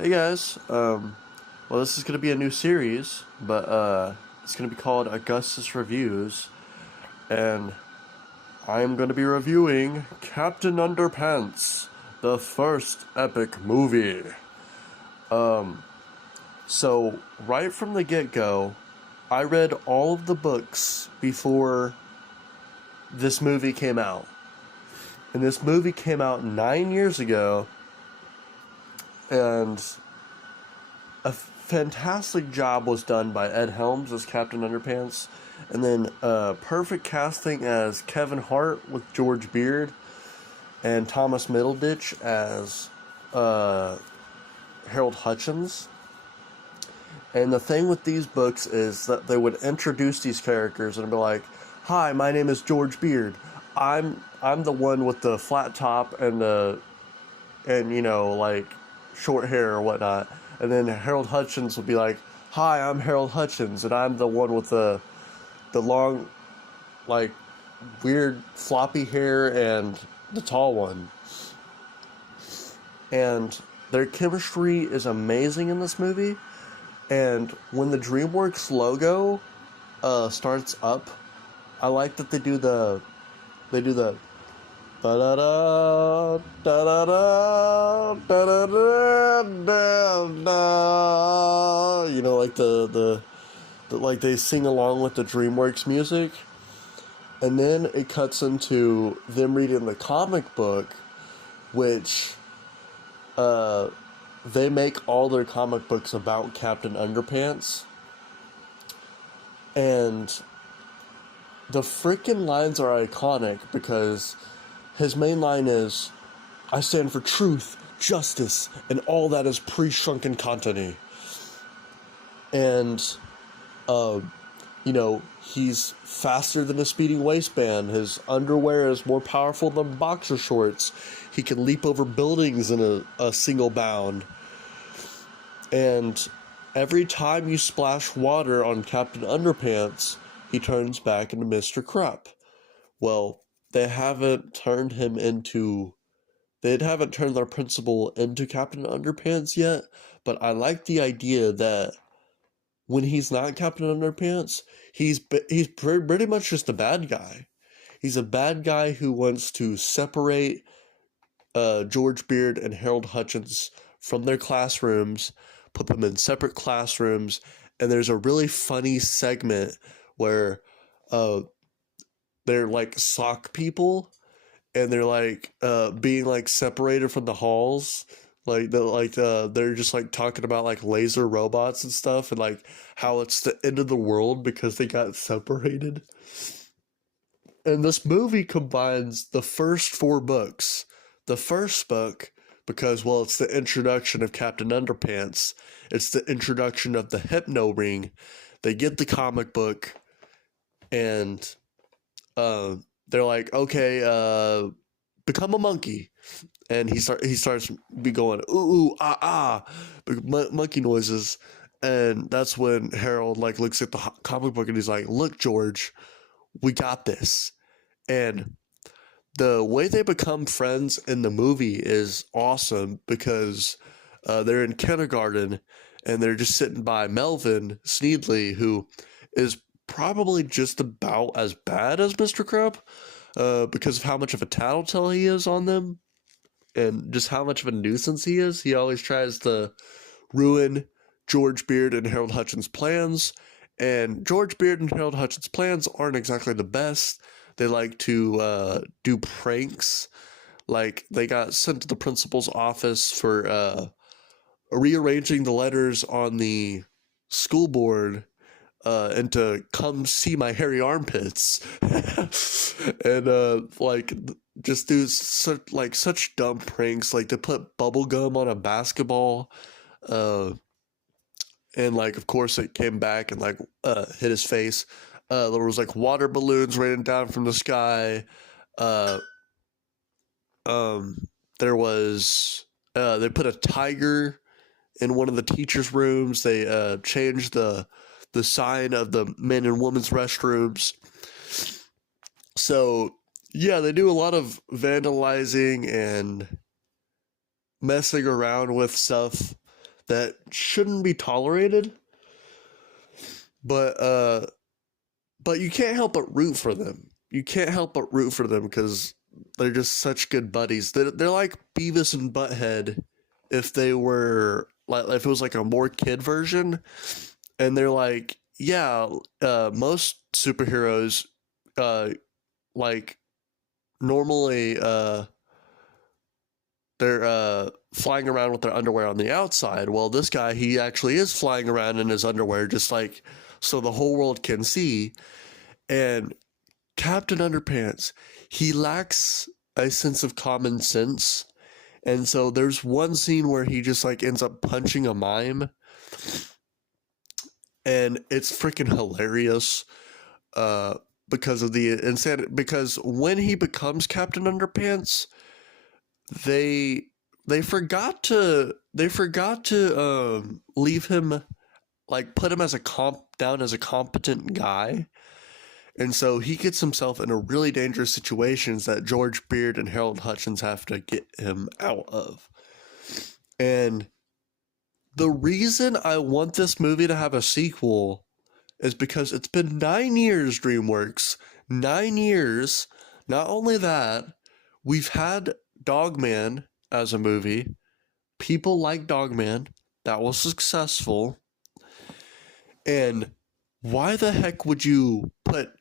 Hey guys, well, this is going to be a new series, but it's going to be called Augustus Reviews, and I'm going to be reviewing Captain Underpants, the first epic movie. So, right from the get go, I read all of the books before this movie came out. And this movie came out 9 years ago, and a fantastic job was done by Ed Helms as Captain Underpants, and then perfect casting as Kevin Hart with George Beard, and Thomas Middleditch as Harold Hutchins. And the thing with these books is that they would introduce these characters and be like, "Hi, my name is George Beard. I'm the one with the flat top and like short hair or whatnot." And then Harold Hutchins would be like, "Hi, I'm Harold Hutchins, and I'm the one with the long, like, weird floppy hair and the tall one." And their chemistry is amazing in this movie. And when the DreamWorks logo starts up, I like that they do the da da da da da da da da da da. Like the like they sing along with the DreamWorks music, and then it cuts into them reading the comic book, which they make all their comic books about Captain Underpants, and the freaking lines are iconic because his main line is, "I stand for truth, justice, and all that is pre-shrunken continent." And, he's faster than a speeding waistband. His underwear is more powerful than boxer shorts. He can leap over buildings in a single bound. And every time you splash water on Captain Underpants, he turns back into Mr. Krupp. Well, they haven't turned their principal into Captain Underpants yet, but I like the idea that when he's not Captain Underpants, he's pretty much just a bad guy. He's a bad guy who wants to separate George Beard and Harold Hutchins from their classrooms, put them in separate classrooms, and there's a really funny segment where they're like sock people, and they're like being like separated from the halls, they're just like talking about like laser robots and stuff, and like how it's the end of the world because they got separated. And this movie combines the first four books. The first book, because, well, it's the introduction of Captain Underpants. It's the introduction of the Hypno Ring. They get the comic book, and they're like, "Okay, become a monkey." And he starts be going, "Ooh, ooh, ah, ah," monkey noises. And that's when Harold like looks at the comic book and he's like, "Look, George, we got this." And the way they become friends in the movie is awesome because they're in kindergarten and they're just sitting by Melvin Sneedley, who is probably just about as bad as Mr. Krupp because of how much of a tattletale he is on them and just how much of a nuisance he is. He always tries to ruin George Beard and Harold Hutchins' plans, and George Beard and Harold Hutchins' plans aren't exactly the best. They like to do pranks. Like, they got sent to the principal's office for rearranging the letters on the school board and to come see my hairy armpits. And just do such dumb pranks, like to put bubble gum on a basketball, and like of course it came back and like hit his face. There was like water balloons raining down from the sky. uh there was they put a tiger in one of the teachers' rooms. They changed the sign of the men and women's restrooms. So yeah, they do a lot of vandalizing and messing around with stuff that shouldn't be tolerated. But you can't help but root for them. You can't help but root for them because they're just such good buddies. They're like Beavis and Butthead if they were like if it was like a more kid version, and they're like, yeah, most superheroes, like normally, they're flying around with their underwear on the outside. Well, this guy, he actually is flying around in his underwear, just like so the whole world can see. And Captain Underpants, he lacks a sense of common sense. And so there's one scene where he just like ends up punching a mime, and it's freaking hilarious. Because of the insanity. Because when he becomes Captain Underpants, they they forgot to leave him, like put him as a down as a competent guy, and so he gets himself in a really dangerous situations that George Beard and Harold Hutchins have to get him out of. And the reason I want this movie to have a sequel is because it's been 9 years, DreamWorks. 9 years. Not only that, we've had Dogman as a movie. People like Dogman. That was successful. And why the heck would you put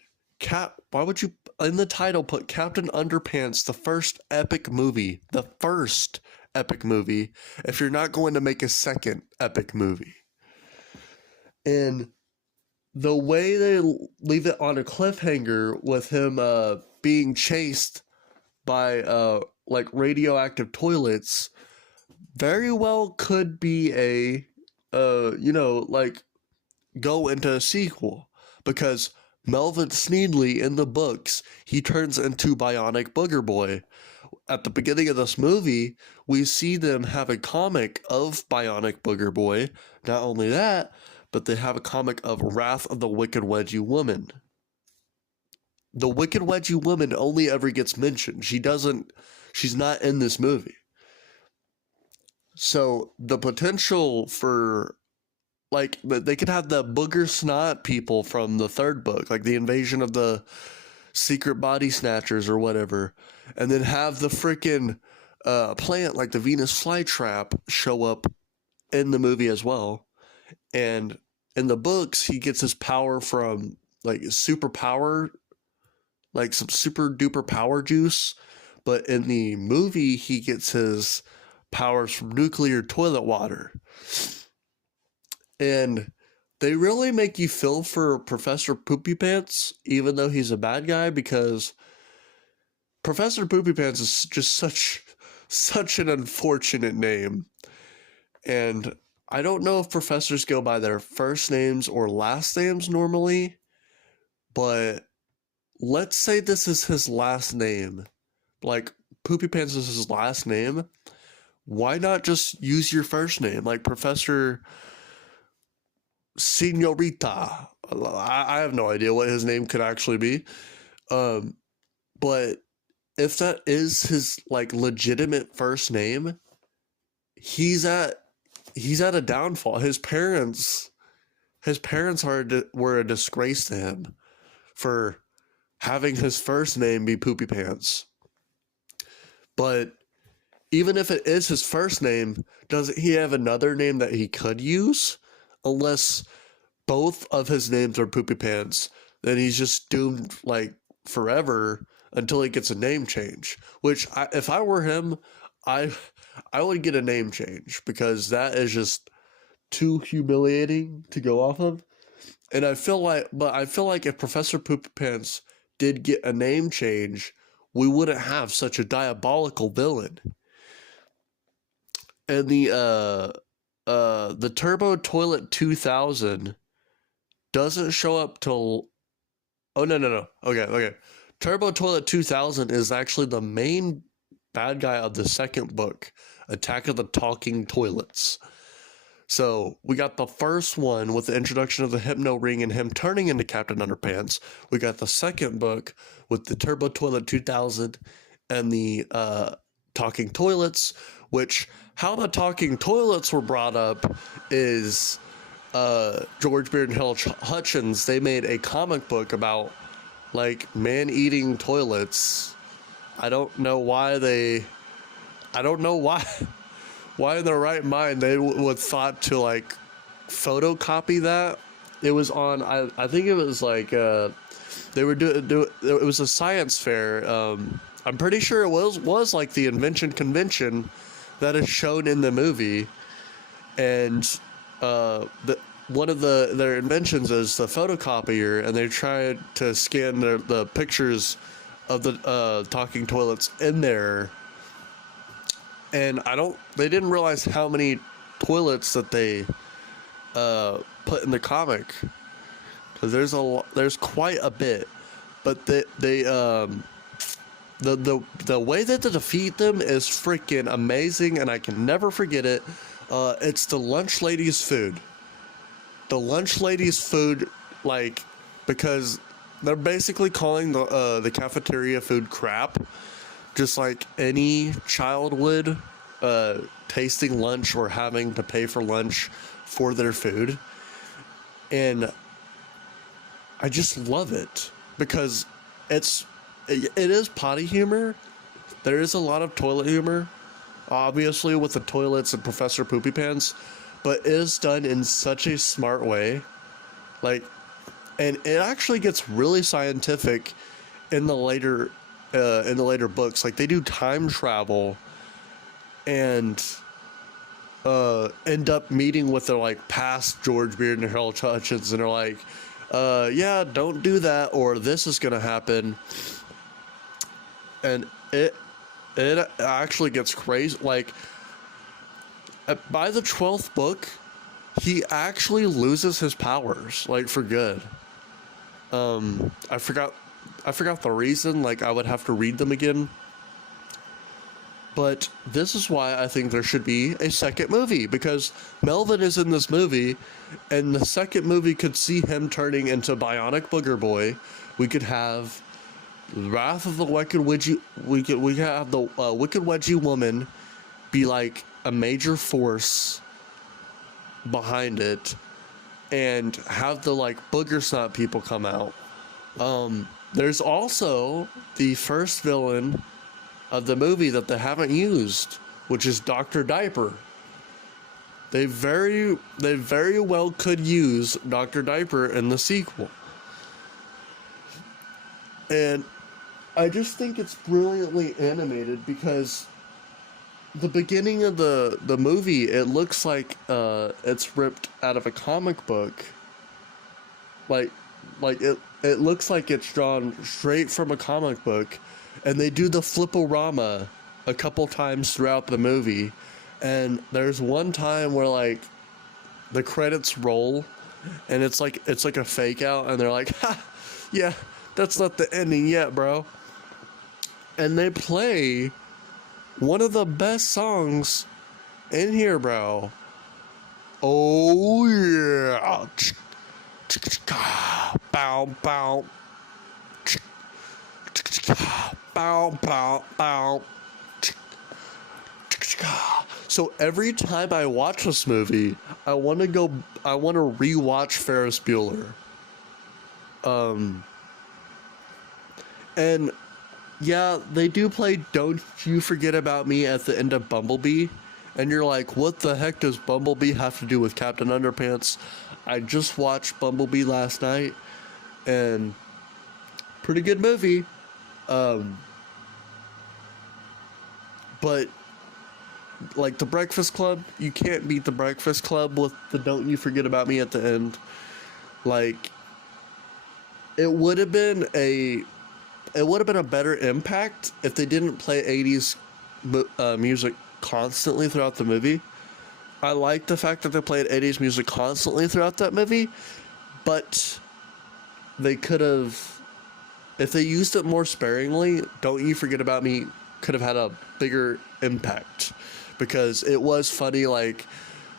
why would you in the title put Captain Underpants, the first epic movie, if you're not going to make a second epic movie? And the way they leave it on a cliffhanger with him being chased by like radioactive toilets very well could be a like go into a sequel, because Melvin Sneedley in the books, he turns into Bionic Booger Boy. At the beginning of this movie, we see them have a comic of Bionic Booger Boy. Not only that, but they have a comic of Wrath of the Wicked Wedgie Woman. The Wicked Wedgie Woman only ever gets mentioned. She's not in this movie. So the potential for, like, they could have the booger snot people from the third book, like the invasion of the secret body snatchers or whatever, and then have the freaking plant like the Venus flytrap show up in the movie as well. And in the books, he gets his power from like superpower, like some super duper power juice. But in the movie, he gets his powers from nuclear toilet water. And they really make you feel for Professor Poopy Pants, even though he's a bad guy, because Professor Poopy Pants is just such an unfortunate name. And I don't know if professors go by their first names or last names normally, but let's say this is his last name. Like, Poopy Pants is his last name. Why not just use your first name? Like Professor Senorita. I have no idea what his name could actually be. But if that is his like legitimate first name, he's at a downfall. His parents were a disgrace to him for having his first name be Poopy Pants. But even if it is his first name, doesn't he have another name that he could use? Unless both of his names are Poopy Pants, then he's just doomed like forever until he gets a name change. Which, if I were him, I would get a name change, because that is just too humiliating to go off of. And I feel like if Professor Poopy Pants did get a name change, we wouldn't have such a diabolical villain. And the Turbo Toilet 2000 doesn't show up till... Oh, no. Okay. Turbo Toilet 2000 is actually the main bad guy of the second book, Attack of the Talking Toilets. So we got the first one with the introduction of the Hypno Ring and him turning into Captain Underpants. We got the second book with the Turbo Toilet 2000 and the Talking Toilets, which how the talking toilets were brought up is George Beard and Hal Hutchins, they made a comic book about like man-eating toilets. I don't know why why in their right mind they would thought to like photocopy that. It was on I think it was like they were it was a science fair. I'm pretty sure it was like the invention convention that is shown in the movie, and one of their inventions is the photocopier, and they tried to scan the pictures of the talking toilets in there, and they didn't realize how many toilets that they put in the comic, because there's quite a bit, but the way that they defeat them is freaking amazing, and I can never forget it. It's the lunch lady's food. The lunch lady's food, like, because they're basically calling the cafeteria food crap, just like any child would, tasting lunch or having to pay for lunch for their food. And I just love it because it is potty humor. There is a lot of toilet humor, obviously, with the toilets and Professor Poopy Pants, but it is done in such a smart way. Like, and it actually gets really scientific in the later books. Like, they do time travel and end up meeting with their like past George Beard and Harold Hutchins, and they're like, yeah, don't do that, or this is gonna happen. And it actually gets crazy. Like, by the 12th book, he actually loses his powers, like, for good. I forgot the reason. Like, I would have to read them again. But this is why I think there should be a second movie, because Melvin is in this movie, and the second movie could see him turning into Bionic Booger Boy. We could have Wrath of the Wicked Wedgie. We could have the Wicked Wedgie Woman be like a major force behind it, and have the like booger snot people come out. There's also the first villain of the movie that they haven't used, which is Dr. Diaper. They very well could use Dr. Diaper in the sequel. And I just think it's brilliantly animated, because the beginning of the movie, it looks like it's ripped out of a comic book. Like it looks like it's drawn straight from a comic book. And they do the fliporama a couple times throughout the movie. And there's one time where like the credits roll, and it's like a fake out, and they're like, ha, yeah, that's not the ending yet, bro. And they play one of the best songs in here, bro. Oh yeah. Bow bow. Bow bow bow. So every time I watch this movie, I want to rewatch Ferris Bueller. And yeah, they do play Don't You Forget About Me at the end of Bumblebee. And you're like, what the heck does Bumblebee have to do with Captain Underpants? I just watched Bumblebee last night, and pretty good movie. But like The Breakfast Club, you can't beat The Breakfast Club with the Don't You Forget About Me at the end. Like, it would have been a better impact if they didn't play 80s music constantly throughout the movie. I like the fact that they played 80s music constantly throughout that movie, but they could have, if they used it more sparingly, Don't You Forget About Me could have had a bigger impact, because it was funny, like,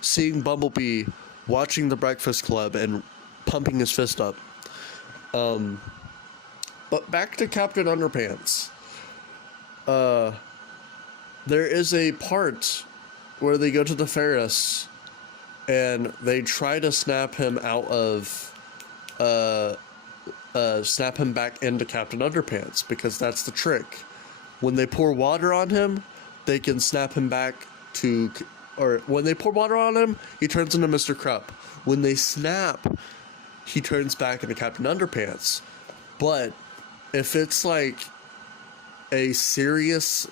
seeing Bumblebee watching The Breakfast Club and pumping his fist up. But back to Captain Underpants. there is a part where they go to the Ferris and they try to snap him out of, snap him back into Captain Underpants, because that's the trick. When they pour water on him, they can snap him back to, or when they pour water on him, he turns into Mr. Krupp. When they snap, he turns back into Captain Underpants. But if it's like a serious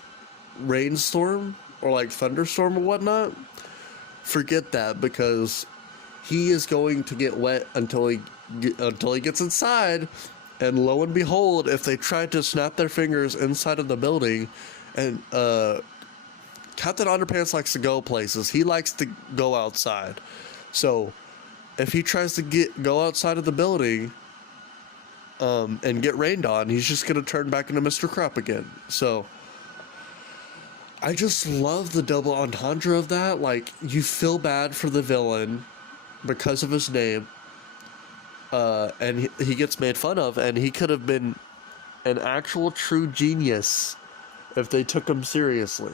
rainstorm or like thunderstorm or whatnot, forget that, because he is going to get wet until he gets inside. And lo and behold, if they try to snap their fingers inside of the building, and Captain Underpants likes to go places. He likes to go outside. So if he tries to go outside of the building and get rained on, he's just going to turn back into Mr. Krupp again. So I just love the double entendre of that. Like, you feel bad for the villain because of his name. And he gets made fun of, and he could have been an actual true genius if they took him seriously.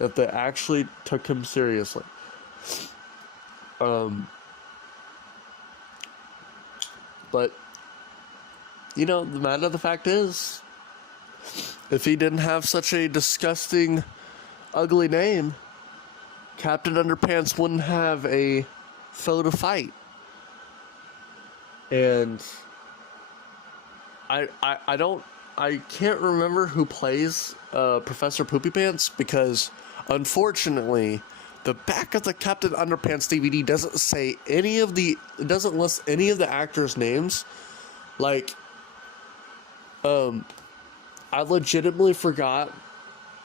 If they actually took him seriously. But, you know, the matter of the fact is, if he didn't have such a disgusting, ugly name, Captain Underpants wouldn't have a foe to fight. And I can't remember who plays Professor Poopy Pants, because unfortunately the back of the Captain Underpants DVD doesn't list any of the actors' names. Like, I legitimately forgot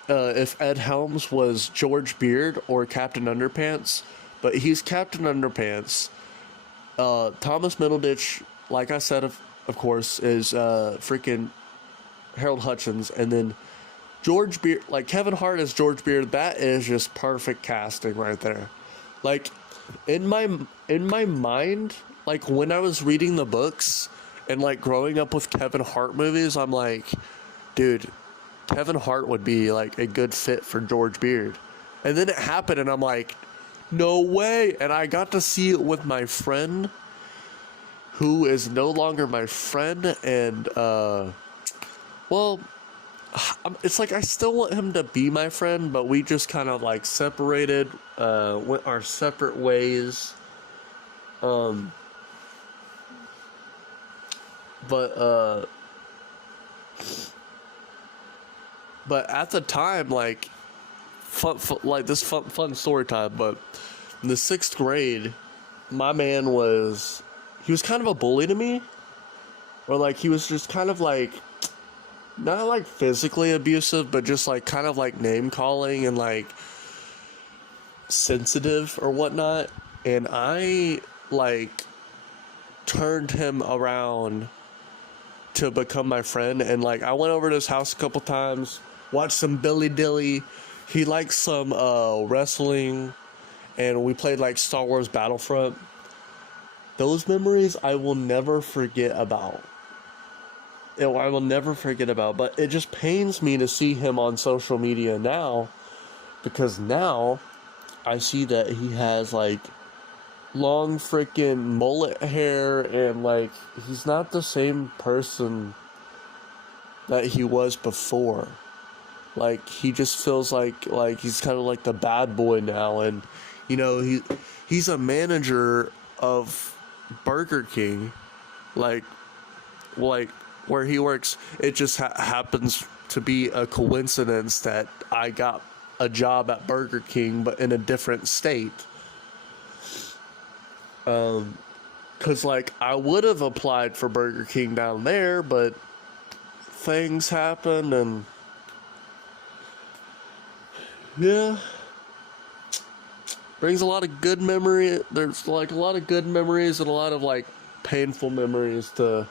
if Ed Helms was George Beard or Captain Underpants, but he's Captain Underpants. Thomas Middleditch, like I said, of course, is freaking Harold Hutchins, and then George Beard, like Kevin Hart as George Beard. That is just perfect casting right there. Like, in my mind, like when I was reading the books and like growing up with Kevin Hart movies, I'm like, dude, Kevin Hart would be like a good fit for George Beard. And then it happened, and I'm like, no way. And I got to see it with my friend, who is no longer my friend, and well, it's like I still want him to be my friend, but we just kind of like separated, went our separate ways. But at the time, like, fun story time. But in the 6th grade, my man he was kind of a bully to me, or like he was just kind of like, not like physically abusive, but just like kind of like name calling and like sensitive or whatnot. And I like turned him around to become my friend, and like I went over to his house a couple times, watched some Billy Dilly. He liked some wrestling, and we played like Star Wars Battlefront. Those memories I will never forget about. I will never forget about. But it just pains me to see him on social media now, because now I see that he has like long freaking mullet hair, and like he's not the same person that he was before. Like, he just feels like he's kind of like the bad boy now. And you know, he's a manager of Burger King, like where he works. It just happens to be a coincidence that I got a job at Burger King, but in a different state. Cause like I would have applied for Burger King down there, but things happened, and yeah, brings a lot of good memory. There's like a lot of good memories and a lot of like painful memories to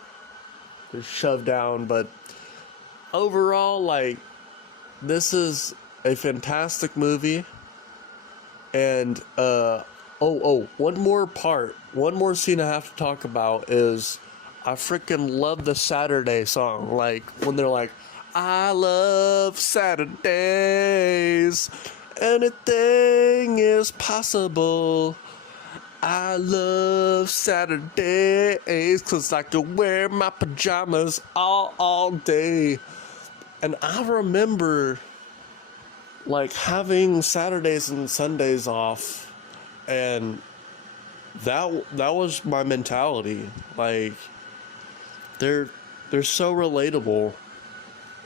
shove down. But overall, like, this is a fantastic movie. And one more scene I have to talk about is I freaking love the Saturday song. Like when they're like, I love Saturdays. Anything is possible. I love Saturdays 'cause I can wear my pajamas all day. And I remember like having Saturdays and Sundays off, and that was my mentality. Like they're they're so relatable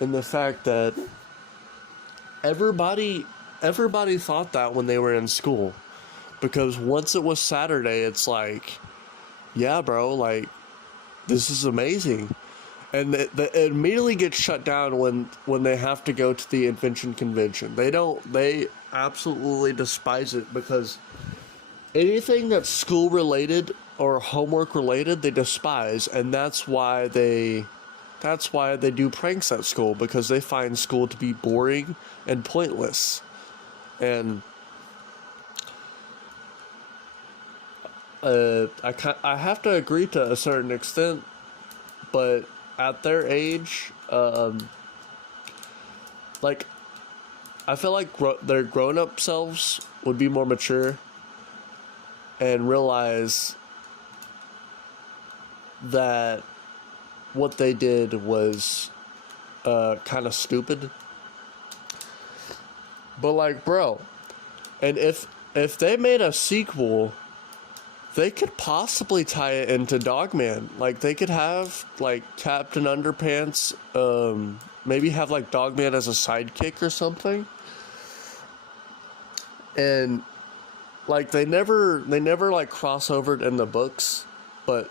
in the fact that everybody everybody thought that when they were in school, because once it was Saturday, it's like, yeah, bro, like this is amazing. And it immediately gets shut down when they have to go to the invention convention. They absolutely despise it, because anything that's school related or homework related, they despise, and that's why they do pranks at school, because they find school to be boring and pointless. And I have to agree to a certain extent, but at their age, like I feel like their grown up selves would be more mature and realize that what they did was kind of stupid. But like, bro, and if they made a sequel, they could possibly tie it into Dogman. Like they could have like Captain Underpants, maybe have like Dogman as a sidekick or something. And like they never like crossovered in the books, but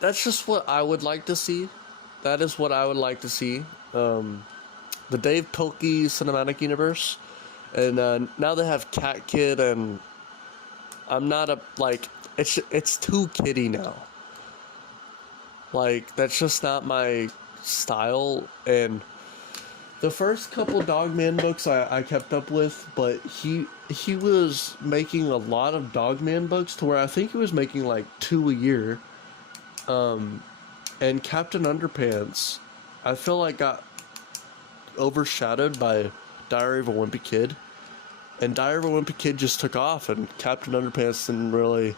that's just what I would like to see. That is what I would like to see. The Dave Pilkey cinematic universe, and now they have Cat Kid, and I'm not a like it's too kiddie now. Like that's just not my style. And the first couple Dogman books I kept up with, but he was making a lot of Dogman books to where I think he was making like 2 a year. And Captain Underpants, I feel like got overshadowed by Diary of a Wimpy Kid. And Diary of a Wimpy Kid just took off, and Captain Underpants didn't really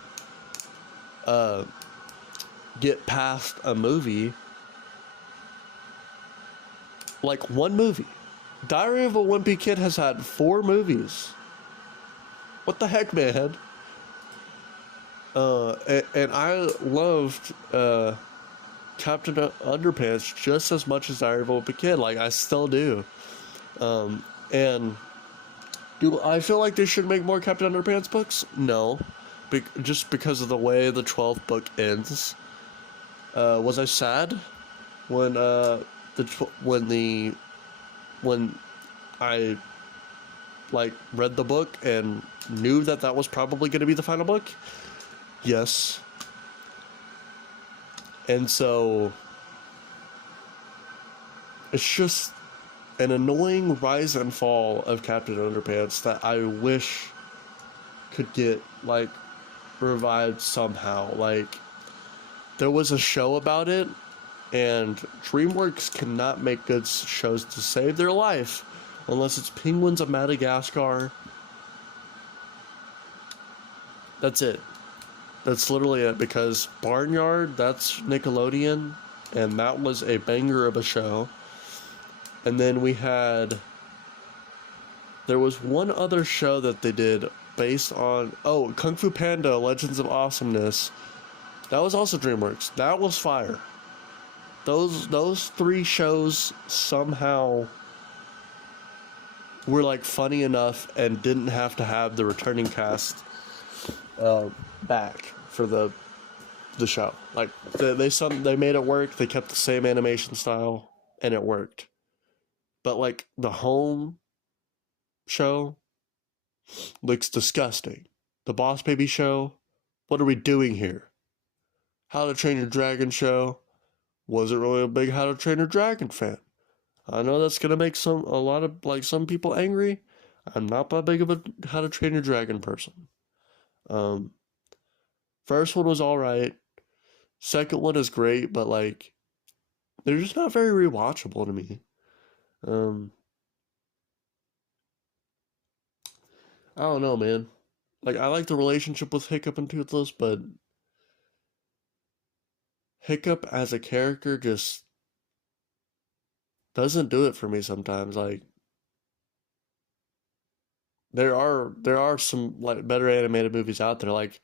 get past a movie. Like one movie. Diary of a Wimpy Kid has had 4 movies. What the heck, man? And I loved Captain Underpants just as much as Diary of a Wimpy Kid. Like, I still do. And do I feel like they should make more Captain Underpants books? No. Just because of the way the 12th book ends. Was I sad when when I like read the book and knew that was probably going to be the final book? Yes. And so it's just an annoying rise and fall of Captain Underpants that I wish could get like revived somehow. Like there was a show about it, and DreamWorks cannot make good shows to save their life unless it's Penguins of Madagascar. That's it. That's literally it, because Barnyard, that's Nickelodeon, and that was a banger of a show. And then there was one other show that they did based on, Kung Fu Panda, Legends of Awesomeness. That was also DreamWorks. That was fire. Those 3 shows somehow were like funny enough and didn't have to have the returning cast back for the show. Like they made it work. They kept the same animation style and it worked. But like the home show looks disgusting. The Boss Baby show, what are we doing here? How to Train Your Dragon show, wasn't really a big How to Train Your Dragon fan. I know that's gonna make a lot of like some people angry. I'm not that big of a How to Train Your Dragon person. First one was alright. Second one is great, but like they're just not very rewatchable to me. Um, I don't know, man. Like I like the relationship with Hiccup and Toothless, but Hiccup as a character just doesn't do it for me sometimes. Like there are some like better animated movies out there. Like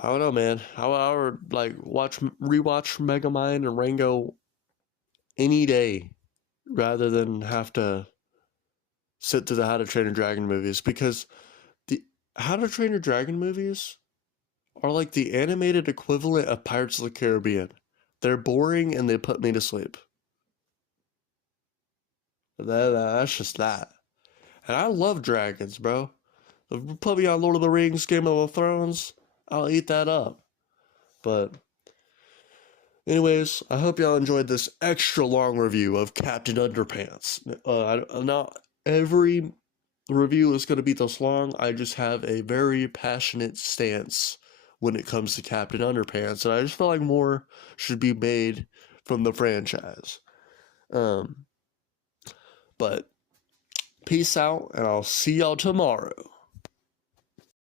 I don't know, man. I would like rewatch Megamind and Rango any day rather than have to sit through the How to Train Your Dragon movies because the How to Train Your Dragon movies are like the animated equivalent of Pirates of the Caribbean. They're boring and they put me to sleep. That's just that. And I love dragons, bro. Put me on Lord of the Rings, Game of Thrones, I'll eat that up. But, anyways, I hope y'all enjoyed this extra long review of Captain Underpants. Not every review is going to be this long. I just have a very passionate stance when it comes to Captain Underpants, and I just feel like more should be made from the franchise. Um, but peace out, and I'll see y'all tomorrow.